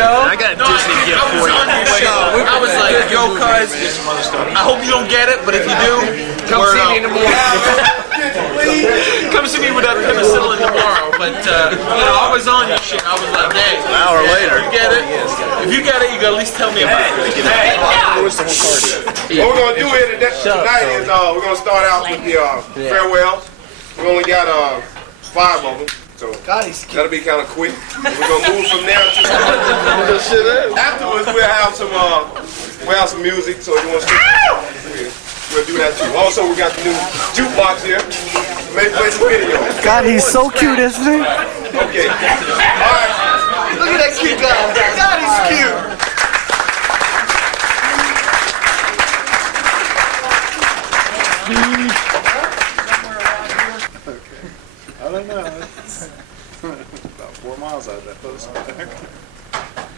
I got a Disney gift for you. I was like, yo, cuz, I hope you don't get it, but if you do, Come see me in the morning. come see me with that penicillin tomorrow. But I was on your shit. I was like, dang. An hour later. You get it? If you get it, you can at least tell me about it. What we're going to do here tonight is we're going to start out with the farewells. We only got 5 of them, so that'll be kind of quick. We're going to move from there to afterwards. We'll have some music, so if you want to stick, we'll do that too. Also, we got the new jukebox here. Maybe play some video. God, he's so cute, isn't he? Okay. All right. Look at that cute guy. God, he's cute. I don't know. It's about 4 miles out of that post.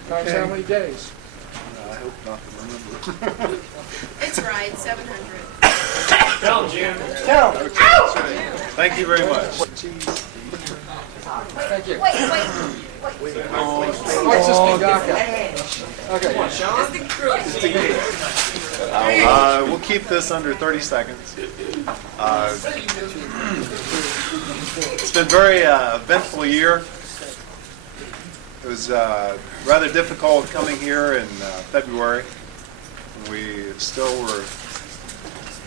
Times how many days? I hope not to remember. It's right, 700. Tell him, Jim. Tell him. Thank you very much. Thank you. Wait. What's this thing, Okay. Come on, Sean. We'll keep this under 30 seconds. It's been a very eventful year. It was rather difficult coming here in February. We still were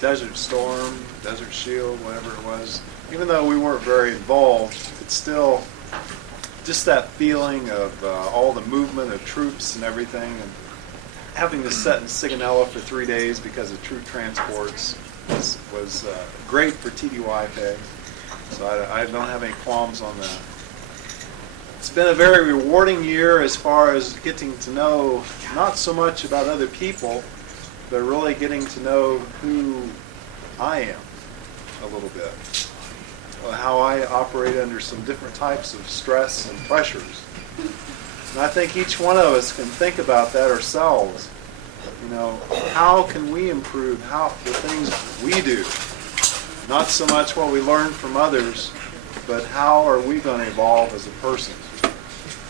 Desert Storm, Desert Shield, whatever it was. Even though we weren't very involved, it's still just that feeling of all the movement of troops and everything, and having to sit in Sigonella for 3 days because of troop transports was great for TDY pay. So I don't have any qualms on that. It's been a very rewarding year as far as getting to know not so much about other people, but really getting to know who I am a little bit. How I operate under some different types of stress and pressures. And I think each one of us can think about that ourselves. You know, how can we improve the things we do? Not so much what we learn from others, but how are we going to evolve as a person?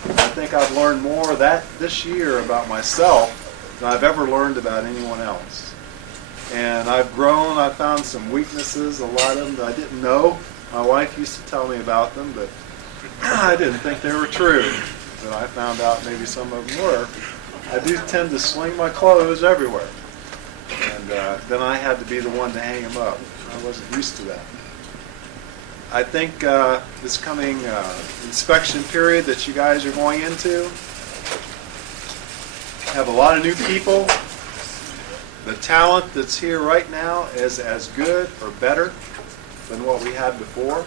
I think I've learned more of that this year about myself than I've ever learned about anyone else. And I've grown. I've found some weaknesses, a lot of them that I didn't know. My wife used to tell me about them, but I didn't think they were true. But I found out maybe some of them were. I do tend to sling my clothes everywhere. And then I had to be the one to hang them up. I wasn't used to that. I think this coming inspection period that you guys are going into, have a lot of new people. The talent that's here right now is as good or better than what we had before.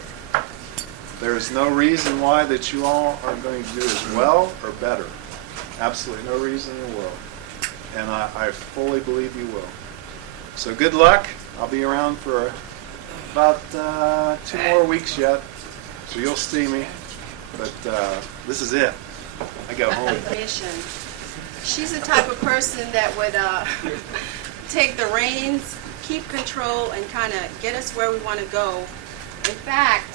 There is no reason why that you all are going to do as well or better. Absolutely no reason in the world. And I fully believe you will. So good luck. I'll be around for about 2 more weeks yet. So you'll see me. But this is it. I go home. She's the type of person that would take the reins, keep control, and kind of get us where we want to go. In fact,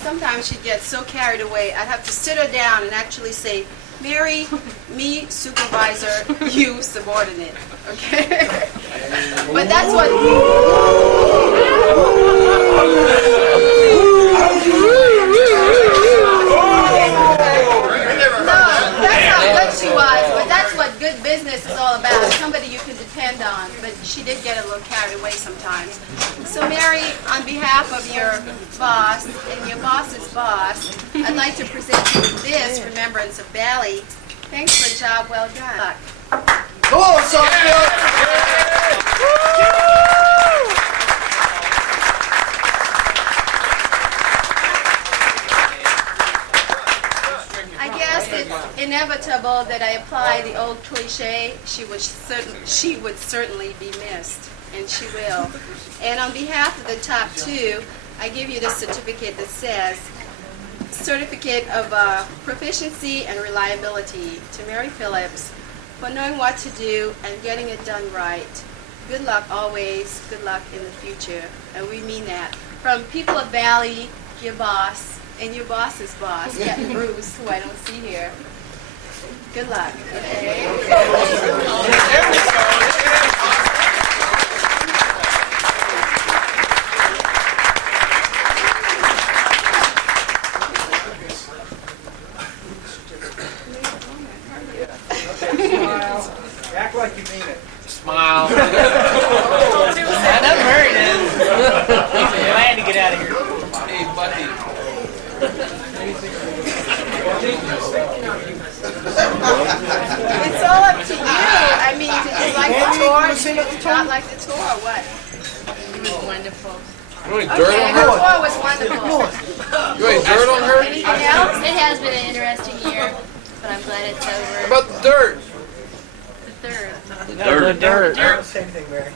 sometimes she'd get so carried away, I'd have to sit her down and actually say, Mary, me supervisor, you subordinate. Okay? But that's what... She was, but that's what good business is all about, somebody you can depend on. But she did get a little carried away sometimes. So Mary, on behalf of your boss and your boss's boss, I'd like to present you with this remembrance of Bali. Thanks for a job well done. Go on, Sophia! Inevitable that I apply the old cliche, she would certainly be missed, and she will. And on behalf of the top 2, I give you this certificate that says, Certificate of Proficiency and Reliability to Mary Phillips for knowing what to do and getting it done right. Good luck always, good luck in the future, and we mean that. From people of Bali, your boss, and your boss's boss, Captain Bruce, who I don't see here. Good luck. Act like you mean it. Smile. I'm married then. He's glad to get out of here. Hey, buddy. It's all up to you. I mean, did you like the tour? Did you not like the tour or what? It was wonderful. You ain't Okay, dirt on her her? tour was wonderful. You ain't dirt on her? Anything else? It has been an interesting year, but I'm glad it's over. How about the dirt? The third. Dirt. Same thing, Mary.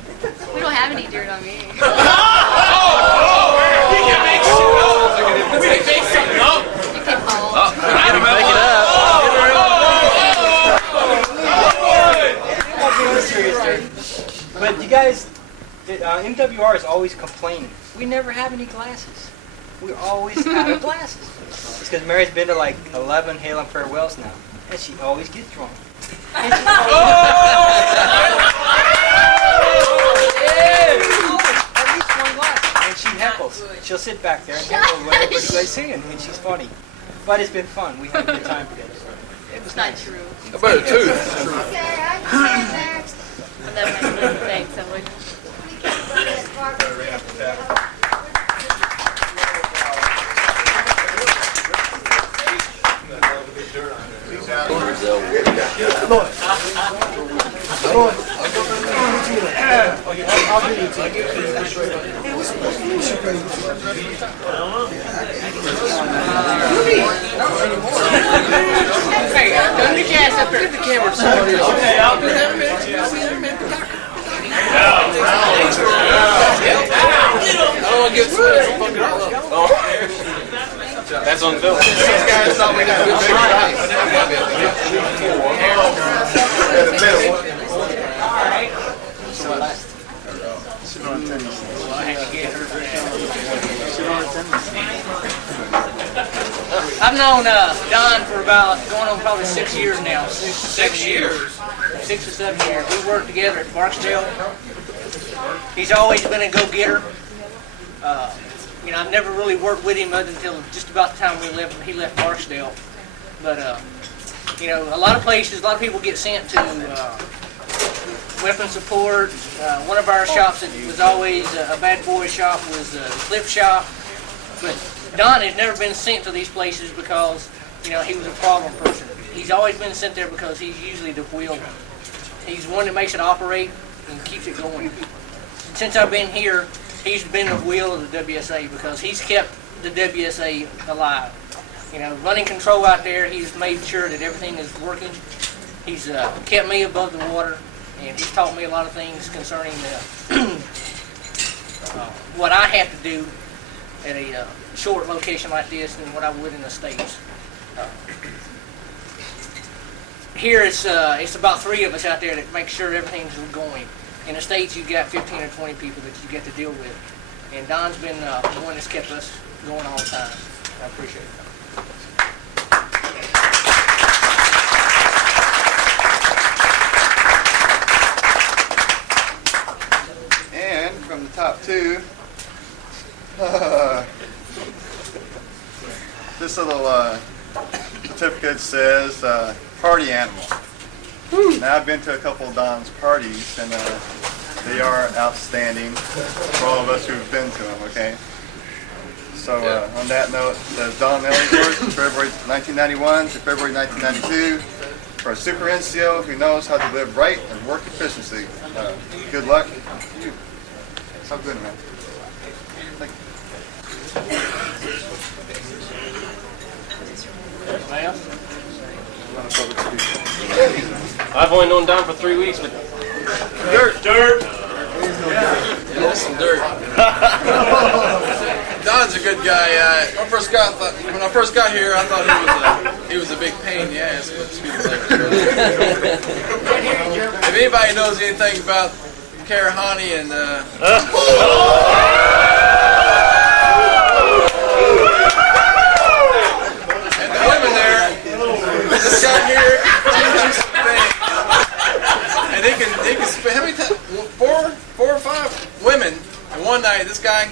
We don't have any dirt on me. You can make shit up. We can make something up. You can hold. Make it up. But you guys, MWR is always complaining. We never have any glasses. We're always out of glasses. It's because Mary's been to like 11 hail and farewells now, and she always gets drunk. And she always at least one glass. And she heckles. She'll sit back there and heckle whatever you guys singing, and she's funny. But it's been fun. We had a good time together. It was Not nice. true. How about a tooth? Okay, I understand next. I love my little thanks. I would. Hey, turn the gas up there. Get the camera to somebody else. I don't want to get sweaty. That's on film. These guys thought we got a good I've known Don for about going on probably 6 years now. 6 years. 6 or 7 years. We worked together at Barksdale. He's always been a go-getter. You know, I've never really worked with him other until just about the time he left Barksdale. But you know, a lot of places, a lot of people get sent to weapon support. One of our shops that was always a bad boy shop was the Clip Shop. But Don has never been sent to these places because, you know, he was a problem person. He's always been sent there because he's usually the wheel. He's the one that makes it operate and keeps it going. Since I've been here, he's been the wheel of the WSA because he's kept the WSA alive. You know, running control out there, he's made sure that everything is working. He's kept me above the water, and he's taught me a lot of things concerning what I have to do at a short location like this than what I would in the States. Here it's about 3 of us out there that make sure everything's going. In the States, you've got 15 or 20 people that you get to deal with. And Don's been the one that's kept us going all the time. I appreciate it. And from the top 2, this little certificate says party animal. Now I've been to a couple of Don's parties, and they are outstanding for all of us who've been to them, okay? So on that note, it says Don Ellsworth, February 1991 to February 1992, for a super NCO who knows how to live right and work efficiency. Good luck. So good, man. Thank you. I've only known Don for 3 weeks, but dirt. Yeah, that's some dirt. Don's a good guy. When I first got here, I thought he was a big pain in the ass. But if anybody knows anything about Karahani and and the women there, this guy here. guy?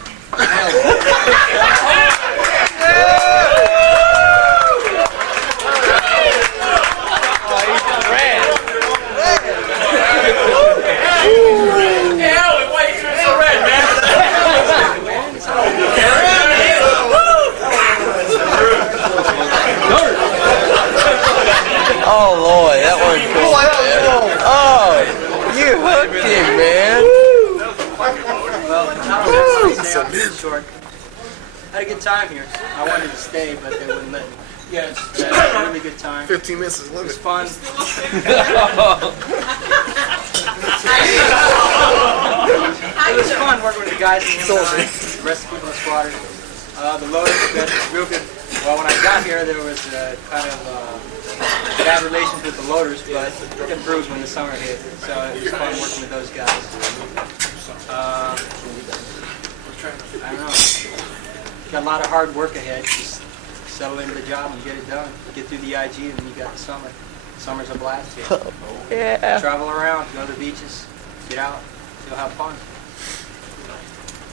Oh Lord, that one's cool. Oh, you hooked him, man. Short. Had a good time here. I wanted to stay, but they wouldn't let me. Yes. Had a really good time. 15 minutes is It was limited. fun. It was fun working with the guys in the rest of the people in the squatters. The loaders been real good. Well, when I got here, there was kind of bad relations with the loaders, but it improved when the summer hit. So it was fun working with those guys. I don't know. Got a lot of hard work ahead. Just settle into the job and get it done. Get through the IG, and then you got the summer. Summer's a blast here. Yeah. Travel around, go to the beaches, get out, you'll have fun.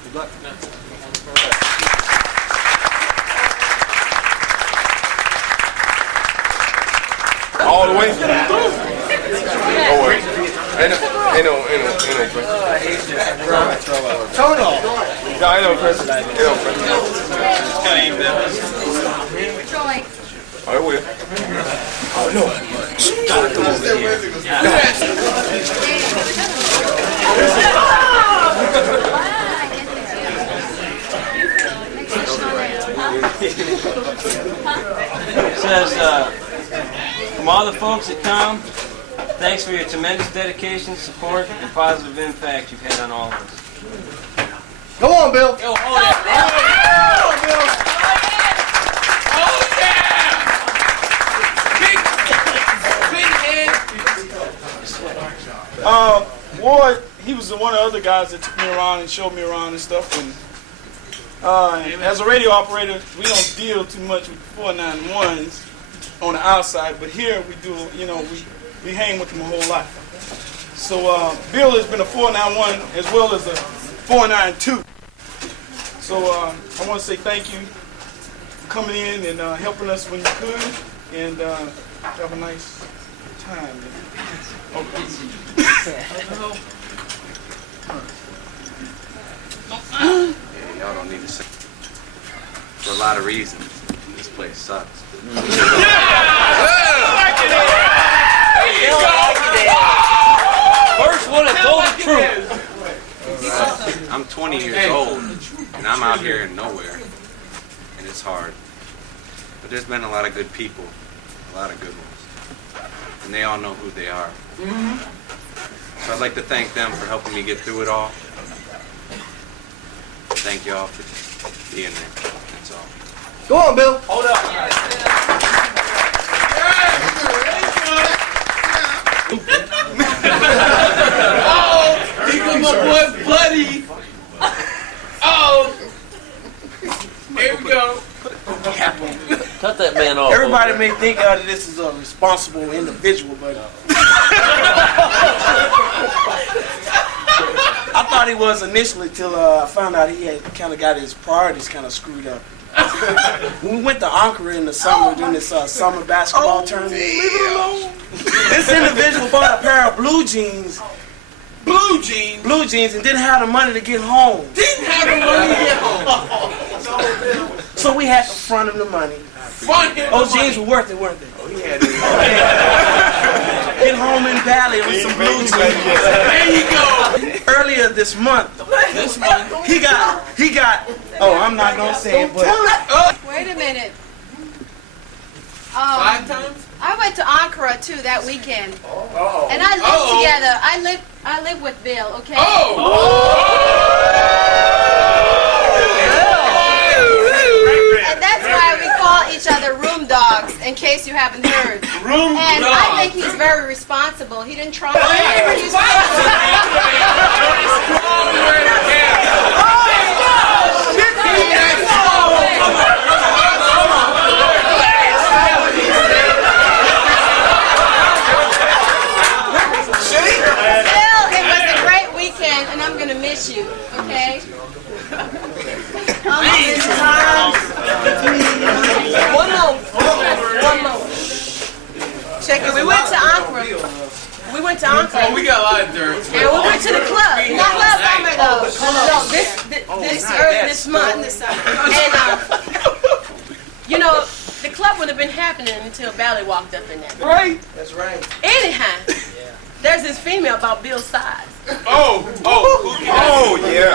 Good luck. All the way? Oh, wait. Ain't no. Total. No, ain't no pressure. Troy. I will. It says, from all the folks that come, thanks for your tremendous dedication, support, and positive impact you've had on all of us. Come on, Bill. Ward, he was one of the other guys that took me around and showed me around and stuff. And as a radio operator, we don't deal too much with 491s on the outside, but here we do. You know, we hang with them a whole lot. So Bill has been a 491 as well as a 492. So I want to say thank you for coming in and helping us when you could, and have a nice time. Y'all don't need to say. For a lot of reasons, this place sucks. First one that told the truth. I'm 20 years old, and I'm out here in nowhere, and it's hard. But there's been a lot of good people, a lot of good ones, and they all know who they are. So I'd like to thank them for helping me get through it all. Thank y'all for being there. That's all. Go on, Bill. Hold up. Oh, here come my boy Buddy. Oh, here we go. Cut that man off. Everybody may think that this is a responsible individual, but I thought he was initially till I found out he had kind of got his priorities kind of screwed up. When we went to Ankara in the summer doing this summer basketball tournament, this individual bought a pair of blue jeans, and didn't have the money to get home. So we had to front him the money. Those jeans were worth it, weren't they? Oh, yeah. Get home in Valley with some blue jeans. There you go. Earlier this month, he got. Oh, I'm not gonna say it, but Wait a minute. 5 times? I went to Ankara too that weekend, and I lived together. I live with Bill. Okay. And that's why we call each other room dogs, in case you haven't heard. And I think he's very responsible. He didn't try. Bill, it was a great weekend, and I'm gonna miss you. Okay. went to Uncle. Oh, we got a lot of dirt. And we went to the club. Not last summer though. No, this month. And you know, the club would have been happening until Bally walked up in there. Right? That's right. Anyhow, there's this female about Bill's size. Oh, yeah.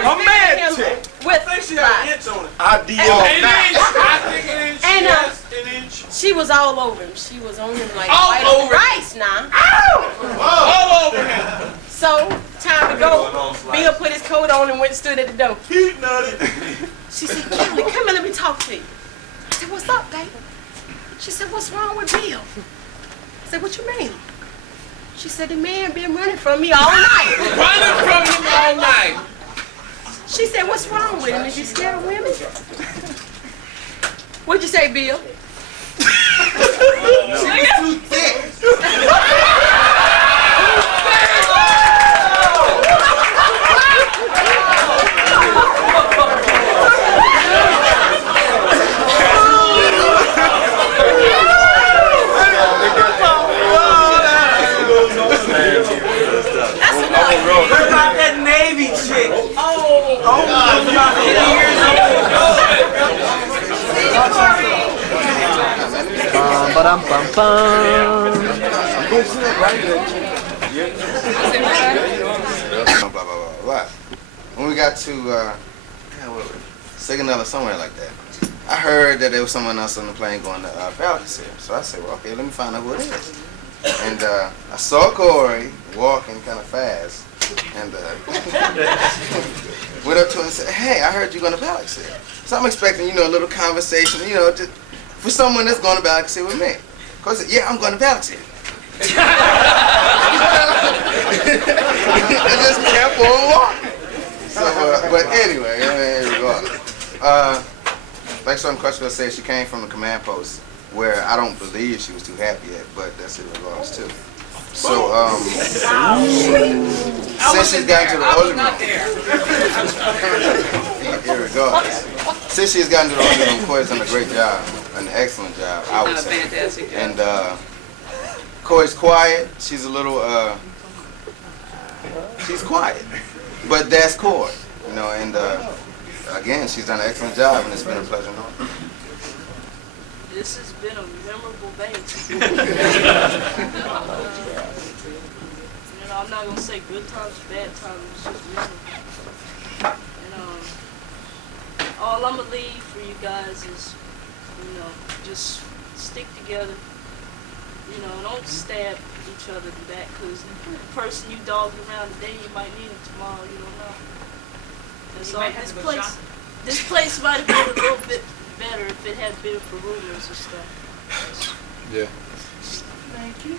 A man chick. With She got an inch on it. and she was all over him. She was on him like All right over on the rice now. All over him. So time to go. Bill put his coat on and went and stood at the door. He nutted. She said, Kelly, come here, let me talk to you. I said, what's up, baby? She said, what's wrong with Bill? I said, what you mean? She said, the man been running from me all night. Running from him all night. She said, what's wrong with him? Is he scared of women? What'd you say, Bill? She's too thick. What about that Navy chick? Blah, blah, blah, blah. When we got to Signal or somewhere like that, I heard that there was someone else on the plane going to BALIKESIR. So I said, well, okay, let me find out who it is. And I saw Corey walking kind of fast. And went up to him and said, hey, I heard you're going to BALIKESIR. So I'm expecting, a little conversation, just for someone that's going to BALIKESIR with me. Because, yeah, I'm going to BALIKESIR. I just kept on walking. So, but anyway, regardless. Like some Crutchfield said, she came from the command post where I don't believe she was too happy yet, but that's it regardless too. So, since she's gotten to the older room, irregardless. Since she's gotten to the older room, Corey's done a great job, an excellent job, I would say. Fantastic job. And Corey's quiet. She's a little, she's quiet, but that's Corey, And again, she's done an excellent job, and it's been a pleasure knowing her. This has been a memorable day. I'm not gonna say good times, bad times. It's just memorable. And all I'm gonna leave for you guys is, just stick together. Don't stab each other in the back, because the person you dog around today, you might need it tomorrow. You don't know. And so this place might have been a little bit better if it had been for rumors and stuff. Yeah. Thank you.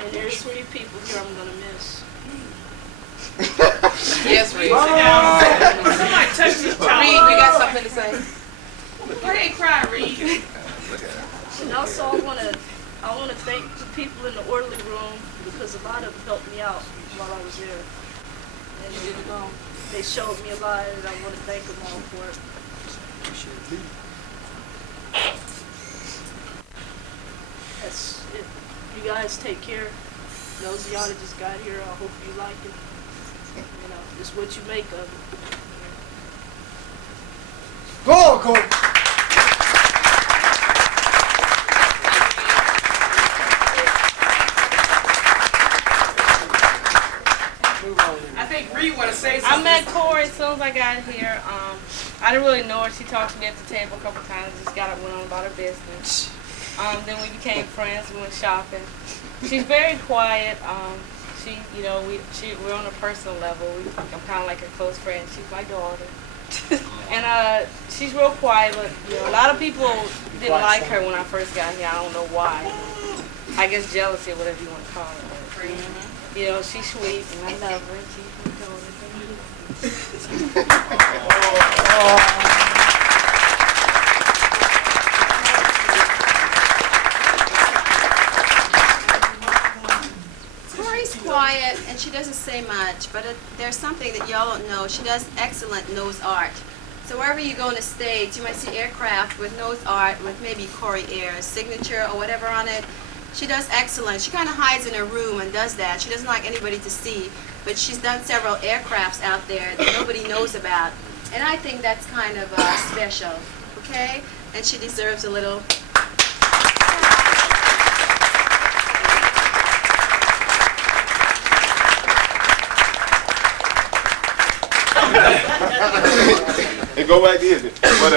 And there's 3 people here I'm gonna miss. Yes, Reed. Somebody touch this child. Reed, you got something to say? Go ahead, cry, Reed. And also, I wanna thank the people in the orderly room, because a lot of them helped me out while I was there. And they showed me a lot, and I want to thank them all for it. That's it. You guys take care. Those of y'all that just got here, I hope you like it. It's what you make of it. Go on, Corey. I think Reed want to say something. I met Corey as soon as I got here. I didn't really know her. She talked to me at the table a couple times. Just went on about her business. Then we became friends. We went shopping. She's very quiet. We're on a personal level. I'm kind of like her close friend. She's my daughter. And she's real quiet, but a lot of people didn't like her when I first got here. I don't know why. I guess jealousy, whatever you want to call it. But, she's sweet, and I love her. And she's my daughter. Corey's quiet, and she doesn't say much, but there's something that y'all don't know. She does excellent nose art. So So wherever you go in the States, you might see aircraft with nose art with maybe Corey Air's signature or whatever on it. She does excellent. She kind of hides in her room and does that. She doesn't like anybody to see, but she's done several aircrafts out there that nobody knows about. And I think that's kind of special, okay? And she deserves a little... And go back to it. But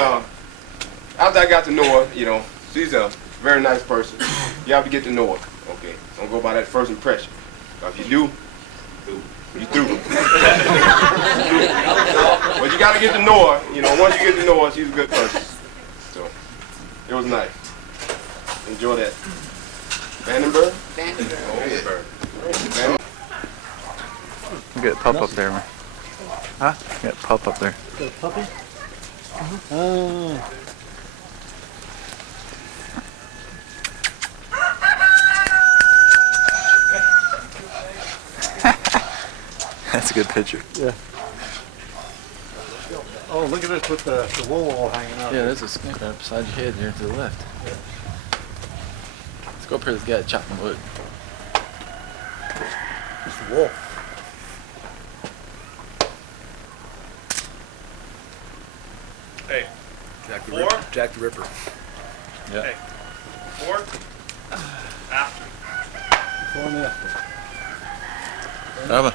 after I got to know her, you know, she's a very nice person. You have to get to know her, okay? Don't go by that first impression. If you do, you through. But you got to get to know her. You know, once you get to know her, she's a good person. So it was nice. Enjoy that. Vandenberg? Vandenberg. You got a pup up there, man. Huh? You got a pup up there. Got a puppy? That's a good picture. Yeah. Oh, look at this with the wool all hanging out. Yeah, there's a snake right beside your head here to the left. Let's go up here to this guy chopping wood. It's the wool. Hey. Jack the Ripper. Yeah. Hey. Before? After. Before and after. Bravo.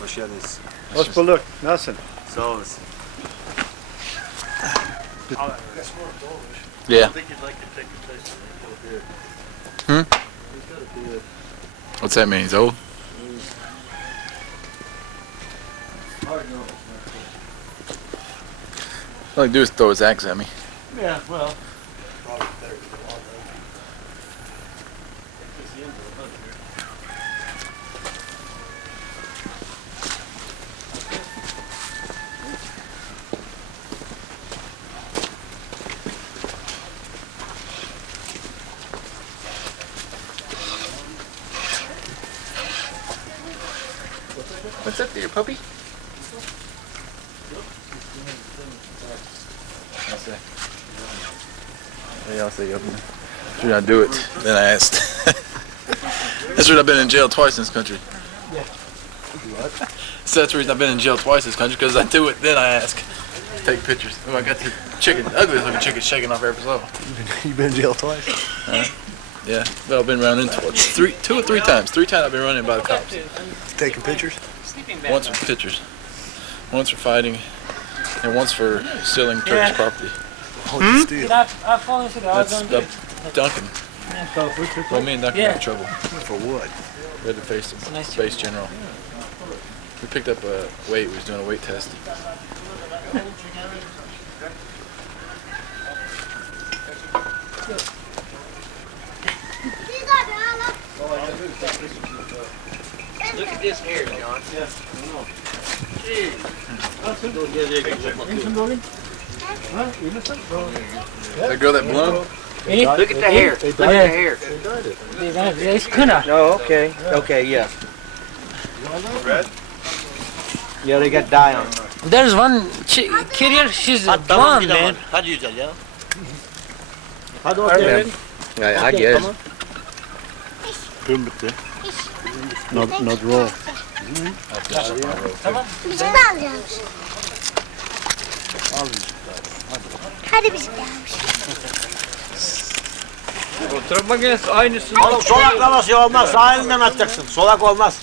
Pošialis. Ospoluk, nothing. Solis. Yeah. I think you'd like to take a taste of it. Hmm? He's got a beard. What's that mean? He's old? All he do is throw his axe at me. Yeah, well. What's up there, puppy? I'll say. Yeah, I'll say you open it. Should I do it? Then I asked. That's the reason I've been in jail twice in this country. Yeah. So that's the reason I've been in jail twice in this country, because I do it, then I ask. Take pictures. Oh, I got the chicken, the ugliest looking chicken shaking off every soul. You've been in jail twice? Yeah, well, I've been running two or three times. 3 times I've been running by the cops. Taking pictures? Once for pictures, once for fighting, and once for stealing Turkish property. Did I fall into the That's Duncan. Well, me and Duncan got in trouble. For what? We had to face the base general. We picked up a weight. We was doing a weight test. Look at this hair, John. Yeah. That girl that blown? Look at the hair. Look at the hair. It's kunna. Oh, okay. Okay, yeah. Red? Yeah, they got dye on. There's one kid here, she's blonde, man. Hadi güzel ya. Hadi oturun. I guess. Bitti. Not raw. Tamam. Bizim de alacağız. Hadi bizim de almış. Fotoğraf makinesi aynısı. Oğlum solaklaması olmaz. Sağ elinden atacaksın. Solak olmaz.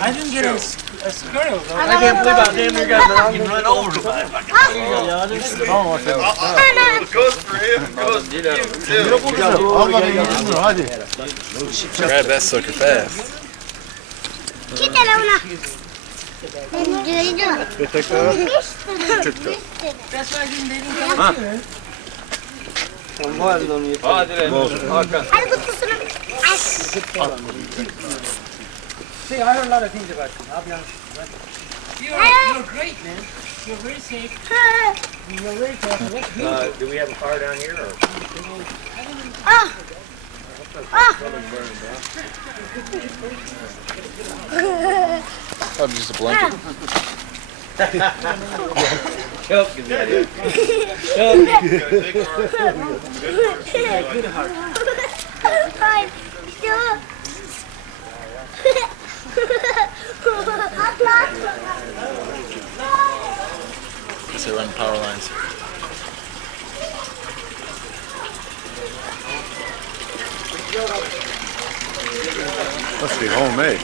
I didn't get a squirrel. I can't believe how damn you guys can run over the It goes for him. It goes for you, too. Grab that sucker fast. Git hele ona. Benim duydum. Hadi kutusunu aç. See, I heard a lot of things about you. I'll be honest with you. You're great, man. You're very safe. You're very careful. Do we have a car down here? Or? Ah. Probably just a blanket. Guess they run power lines. Must be homemade.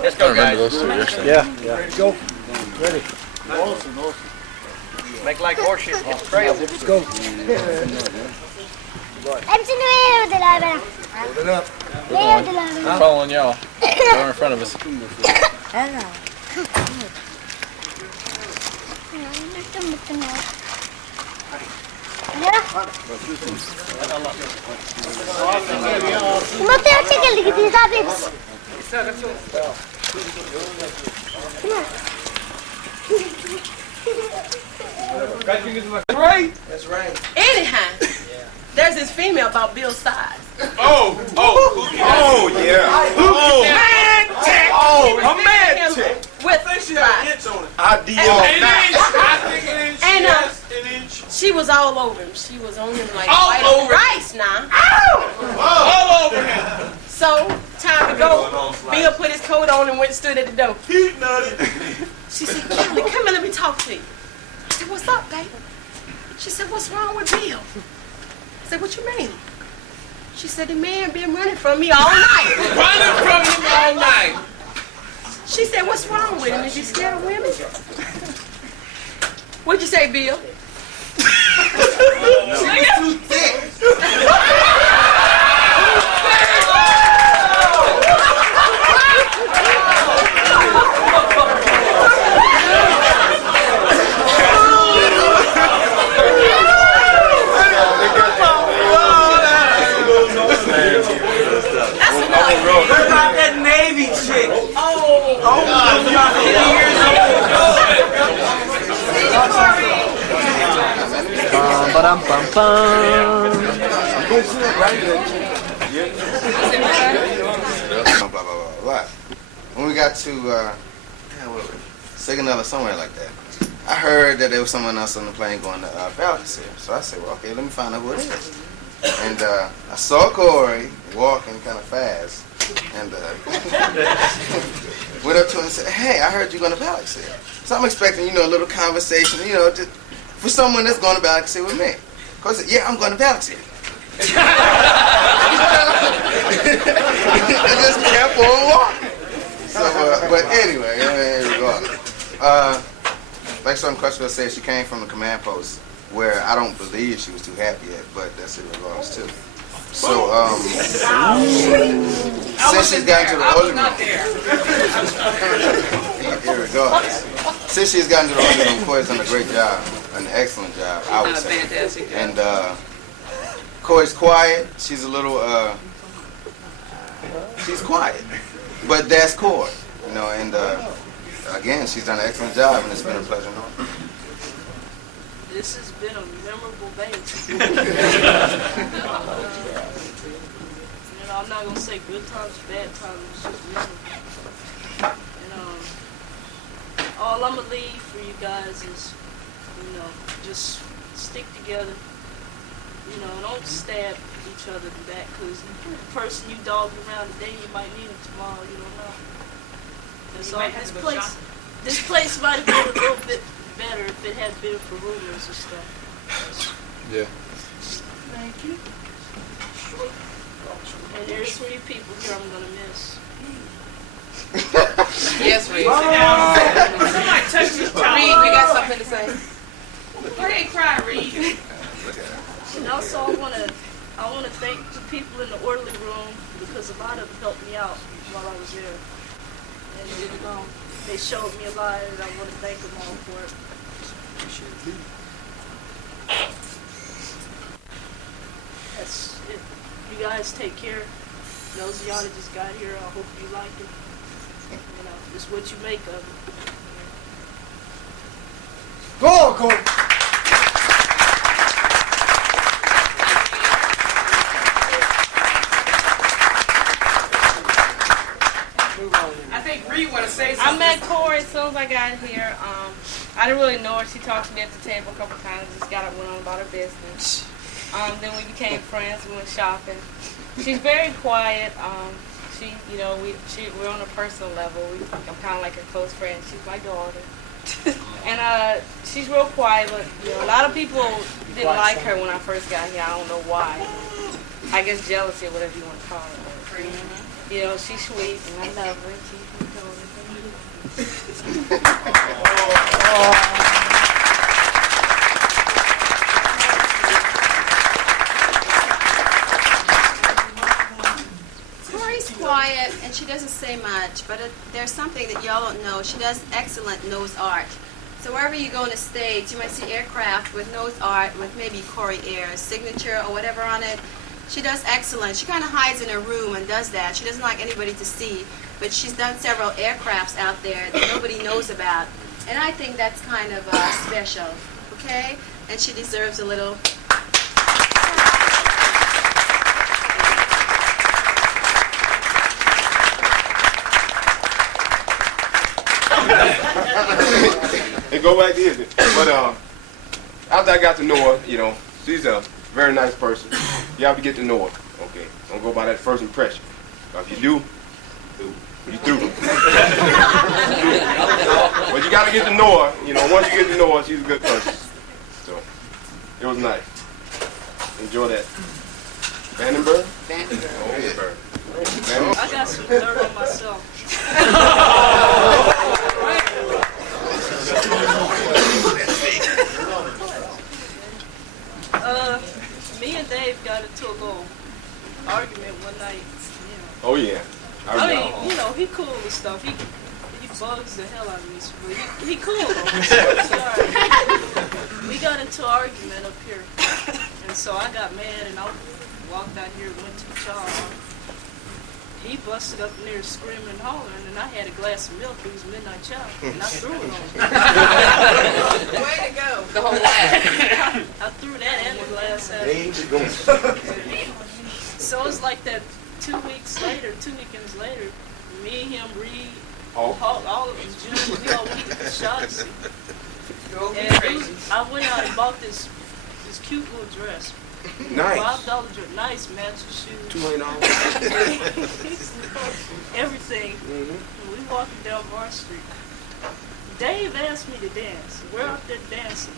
Let's I go, remember guys. those two yesterday. Yeah. Ready to go? Ready. Make like horseshit. Trail. Let's go. We're following y'all. They're in front of us. Right? That's right. Anyhow, there's this female about Bill's size. Oh, yeah. A man chick. With she was all over him. She was on him like All white over on rice now. All over him. So, time to go. Bill put his coat on and went and stood at the door. He nutted. She said, Kelly, come here, let me talk to you. I said, what's up, baby? She said, what's wrong with Bill? I said, what you mean? She said, the man been running from me all night. Running from him all night. She said, what's wrong with him? Is he scared of women? What'd you say, Bill? She's too thick. What about that Navy chick? Blah, blah, blah, blah. When we got to Signal or somewhere like that, I heard that there was someone else on the plane going to BALIKESIR. So I said, well, okay, let me find out who it is. And I saw Corey walking kind of fast. And went up to him and said, hey, I heard you're going to BALIKESIR. So I'm expecting, a little conversation, just for someone that's going to BALIKESIR with me. Because, yeah, I'm going to BALIKESIR. I just kept on walking. So, but anyway, regardless. Like some Crutchfield said, she came from the command post where I don't believe she was too happy yet, but that's irregardless too. So, since she's gotten to the older room, irregardless. Since she's gotten to the older room, Corey's done a great job, an excellent job, I would say. Fantastic. And Corey's quiet. She's a little, she's quiet, but that's Corey, And again, she's done an excellent job, and it's been a pleasure knowing her. This has been a memorable day. I'm not gonna say good times, bad times. It's just memorable. And all I'm gonna leave for you guys is, just stick together. Don't stab each other in the back, because the person you dog around today, you might need him tomorrow. You don't know. And so this place might have been a little bit better if it had been for rumors and stuff. Yeah. Thank you. And there's 3 people here I'm gonna miss. Yes, Reed. Somebody touch this child. Reed, you got something to say? Go ahead and cry, Reed. And also, I wanna thank the people in the orderly room, because a lot of them helped me out while I was there. And They showed me a lot, and I want to thank them all for it. That's it. You guys take care. Those of y'all that just got here, I hope you like it. You know, it's what you make of it. Go, go. I think Bree want to say something. I met Corey as soon as I got here. I didn't really know her. She talked to me at the table a couple times. Just got up, went on about her business. Then we became friends. We went shopping. She's very quiet. She, you know, we're on a personal level. I'm kind of like her close friend. She's my daughter. And she's real quiet, but you know, a lot of people didn't like her when I first got here. I don't know why. I guess jealousy or whatever you want to call it. You know, she's sweet and I love her. And she's my daughter. Corey's quiet and she doesn't say much, but there's something that y'all don't know. She does excellent nose art. So wherever you go in the States, you might see aircraft with nose art with maybe Corey Air's signature or whatever on it. She does excellent. She kind of hides in her room and does that. She doesn't like anybody to see, but she's done several aircrafts out there that nobody knows about. And I think that's kind of special, okay? And she deserves a little... And go back to Disney. But after I got to know her, you know, she's a very nice person. You have to get to know her, okay? Don't go by that first impression. If you do, you through. But you got to get to know her. You know, once you get to know her, she's a good person. So, it was nice. Enjoy that. Vandenberg? Vandenberg. I got some dirt on myself. Me and Dave got into a little argument one night. You know. Oh yeah. I mean, you know, he cool and stuff. He bugs the hell out of me, but he cool though. We got into an argument up here, and so I got mad and I walked out here and went to the child. He busted up in there screaming and hollering, and I had a glass of milk. It was midnight chow, and I threw it on him. Way to go. The whole glass. I threw that and the glass at him. So it's like that 2 weeks later, 2 weekends later, me, him, Reed, all of us, June, we all went to the shops. And I went out and bought this cute little dress. Nice. $5 dress. Nice matching shoes. $200. Everything. Mm-hmm. We walking down Bar Street. Dave asked me to dance. We're out there dancing.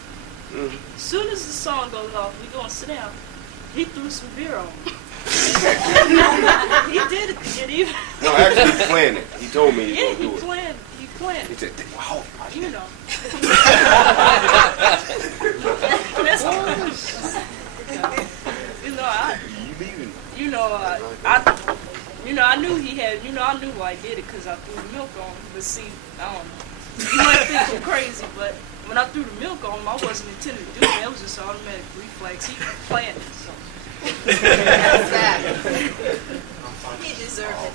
Mm-hmm. As soon as the song goes off, we gonna sit down. He threw some beer on me. He did it to get even. No, actually he planned it. He told me he was going to do it. He planned it. He said, wow. You know. I knew he had, I knew why he did it because I threw the milk on him. But see, I don't know. You might think I'm crazy, but when I threw the milk on him, I wasn't intending to do it. That was just an automatic reflex. He planned it, so. That's that. He deserved it,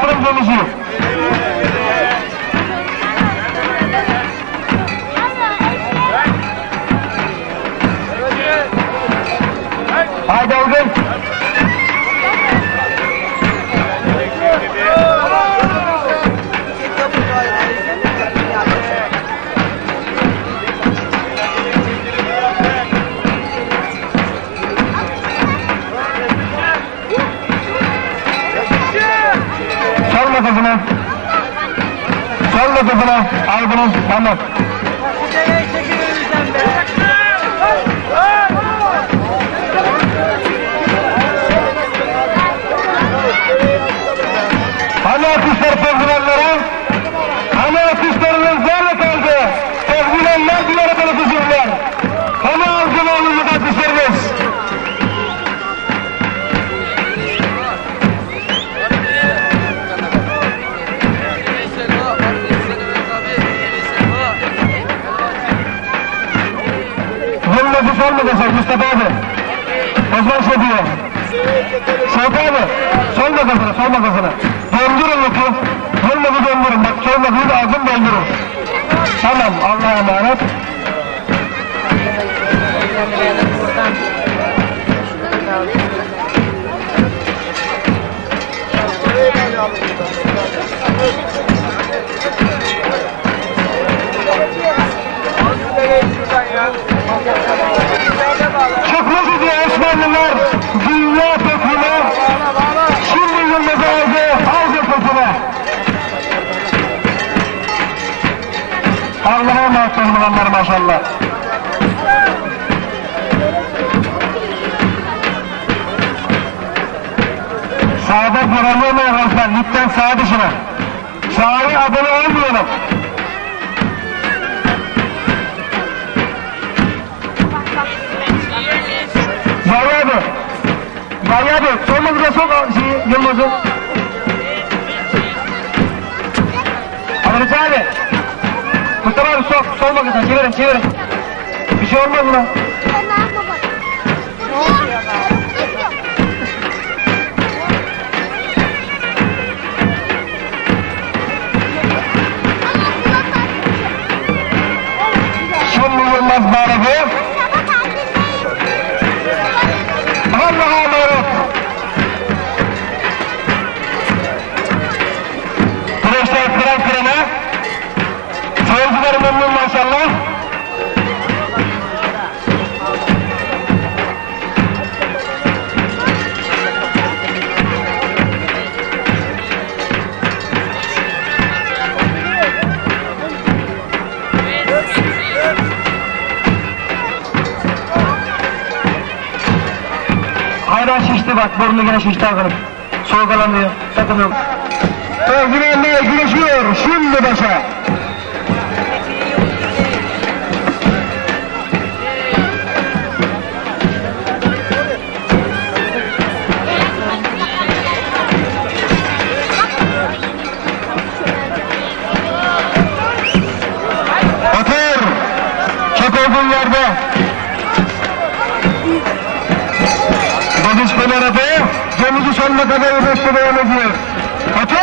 yatırım gemisi. Haydi Olgun. Sol nefesine. Sol nefesine. Al bunu. Tamam. Hani atışlar sevgilenlere? Hani atışlarının zorla kaldı? Sevgilenler bir arada atışırlar. Hani algılarınızı atışlarınız? Bunun nefes olmadıysa Mustafa abi. Osman Şefi'ye. Şefi abi. Sol nefesine, sol nefesine. Döndürün lütfu. Sol nefesi döndürün. Bak sol nefesi de ağzını döndürün. Tamam, Allah'a emanet. Çıkmış idi Osmanlılar dünya fethine, şimdi yılmaz ağzı fethine. Allah'a emanet olun maşallah. Sağda görevli olmayan arkadaşlar, lütfen sağa dışına. Sağa abone olmayalım. Yahya abi, solma bir de sok Yılmaz'ı. Alırız abi. Mustafa abi sok, solma kızına, çevirin, çevirin. Bir şey olmaz mı? Şimdi Yılmaz bağladı. Allah'a emanet. Güneşler kıran kırana. Seyirciler memnun maşallah. Hayran şişti bak, burnu yine şişti arkadaş. Soğukalanıyor, takılıyor. Sevgilenler güreşiyor, şimdi başa. Otur, çok olduğun yerde. Bakış beni aradı, gemisi sonuna kadar uğraştı devam ediyor. Otur!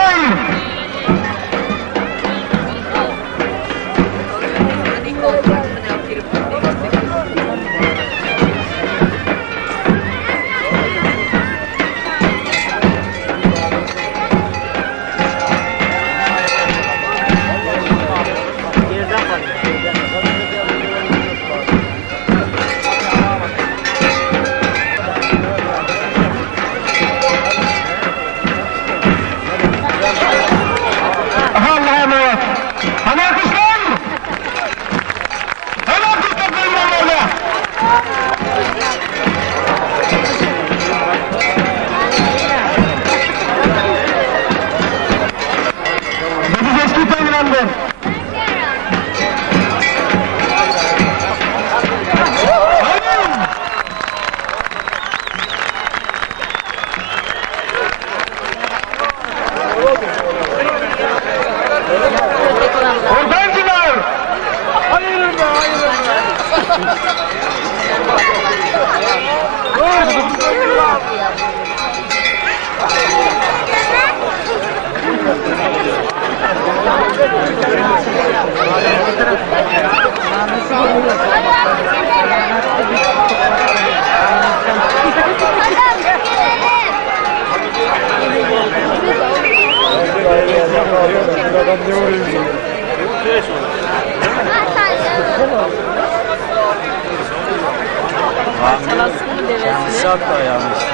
at da ayağını işte.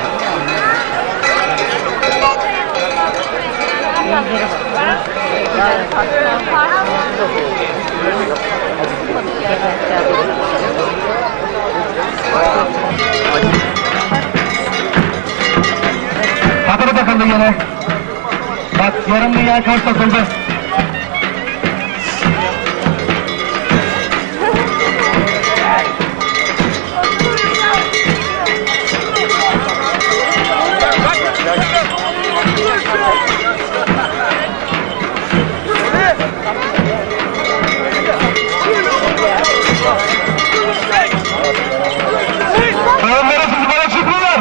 Kapıda takıldı yine. Bak yarım dünya kaç takıldı. Önlere sizi bana çıkmıyorlar.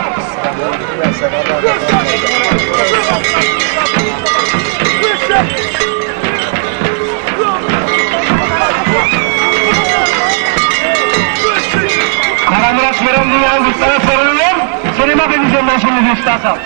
Karamıraç yarım dünya sana soruyorum. Seni mahvedeceğim ben şimdi Güçtasam.